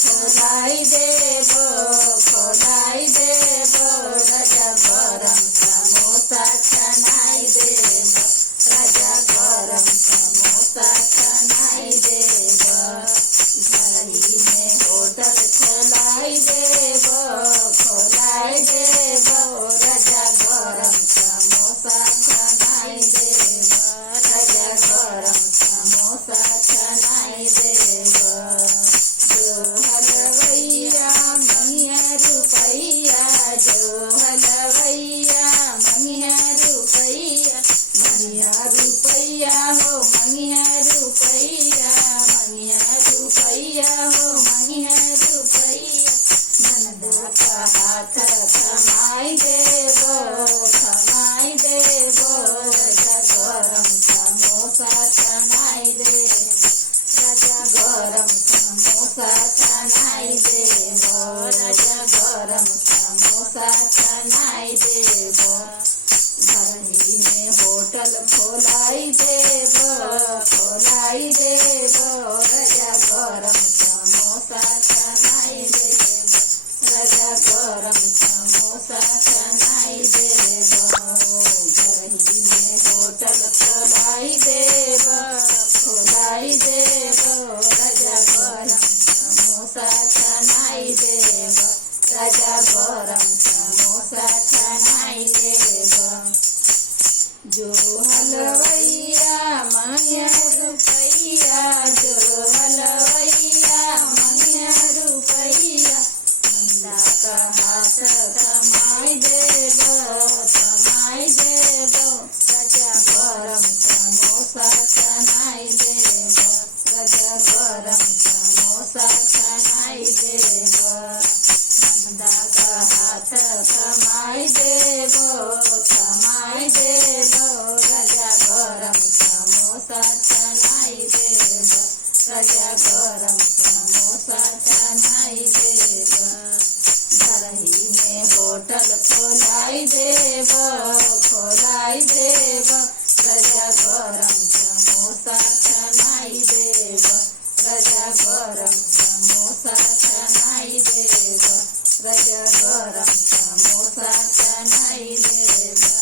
खोलाई देबो राजा गरम समोसा छनाई देबो राजा गरम समोसा छनाई देबो घरही में होटल खोलाई देबो राजा गरम समोसा छनाई देबो राजा गरम समोसा छनाई देबो जो हलवैया मंगिया रुपैया जो हलवैया मंगिया रुपैया हो मंगिया रुपैया हो मंगिया रुपैया नंदा का हाथ थमाई देबो राजा गरम समोसा छनाई देबो राजा गरम समोसा छनाई देबो राजा गरम समोसा छनाई देबो घरही में होटल खोलाई देबो राजा गरम समोसा छनाई देबो राजा गरम समोसा छनाई देबो घरही में होटल खोलाई देबो राजा गरम समोसा छनाई देबो राजा गरम समोसा छनाई देबो जो हलवैया मंगिया रुपैया जो हलवैया मंगिया रुपैया नंदा का हाथ थमाई देबो राजा गरम समोसा छनाई देबो राजा गरम समोसा छनाई देबो नंदा का हाथ थमाई देबो राजा गरम समोसा छनाई देबो राजा गरम समोसा छनाई देबो घरही में होटल खोलाई देबो राजा गरम समोसा छनाई देबो राजा गरम समोसा छनाई देबो राजा गरम समोसा छनाई देबो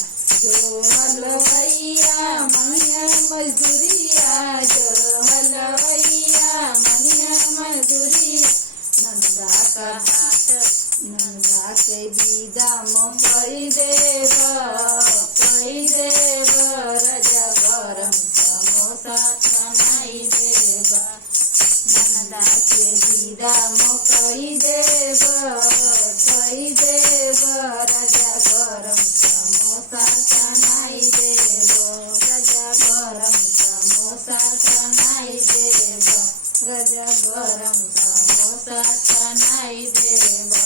जो हलवैया मंगिया मजदूरिया जो हलवैया मंगिया मजदूरिया नंदा के विदा मोकई देबो राजा गरम समोसा छनाई देबो नंदा के विदा मोकई देबो राजा गरम समोसा छनाई देबो राजा गरम समोसा छनाई देबो राजा गरम समोसा छनाई देबो।